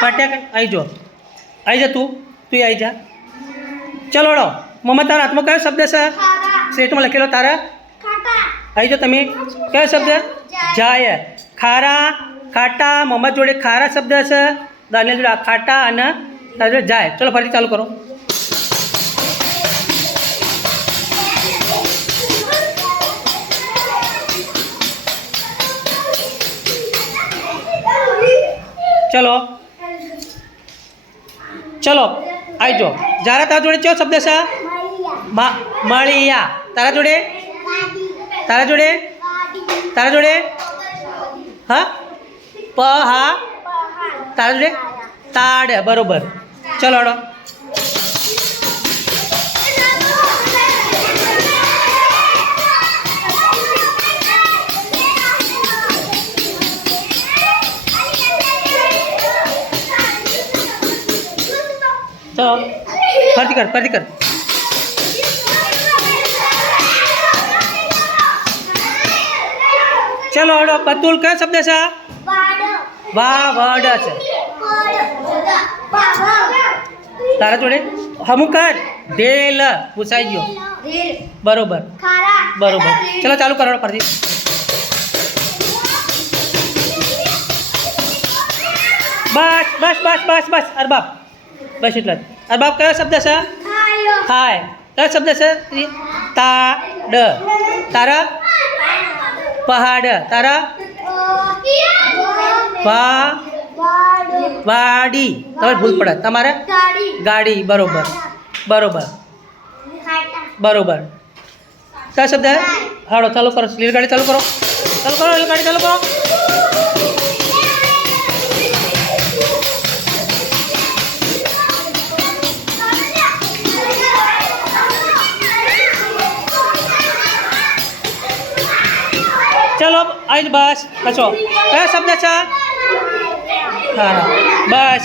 પાટિયા આવી જો, આવી જા તું આવી જા. ચલો હળો મમ્મા તારા હાથમાં કયો શબ્દ છે સ્લેટમાં લખેલો તારા? આવી જાઓ તમે. કયો શબ્દ? જાય. ખારા ખાટા મમ્મા જોડે ખારા શબ્દ છે, દાનિયલ જોડે ખાટા અને તારા જોડે જાય. ચલો ફરીથી ચાલુ કરો. ચલો ચલો આવી જાઓ. જારા તારા જોડે કયો શબ્દ છે? મળિયા. તારા જોડે? તારા જોડે? તારા જોડે? હા પહા. તારા જોડે? તાડ. બરોબર. ચલો હડો. ચલો ફરતી કર ફરતી કર. ચલો હડો. બતુલ કયો શબ્દ છે? વાવડ છે. તારા જોડે? હમું કર. ઢેલ. પૂછાઈ ગયો. બરોબર બરોબર. ચલો ચાલુ કરો ફરતી. બસ બસ બસ બસ બસ. અરબાબ બસ એટલા જ. અરબાબ કયો શબ્દ છે? ખાય. કયો શબ્દ છે? તાડ. તારા? પહાડ. તારા? વાડી. તમારે ભૂલ પડે. તમારે? ગાડી. બરોબર બરોબર બરોબર. કયો શબ્દ? હાડો ચાલુ કરો. રેલગાડી ચાલુ કરો. ચાલુ કરો રેલગાડી ચાલુ કરો. ચલો આવી બસ. કશો કયો શબ્દ છે? હા બસ.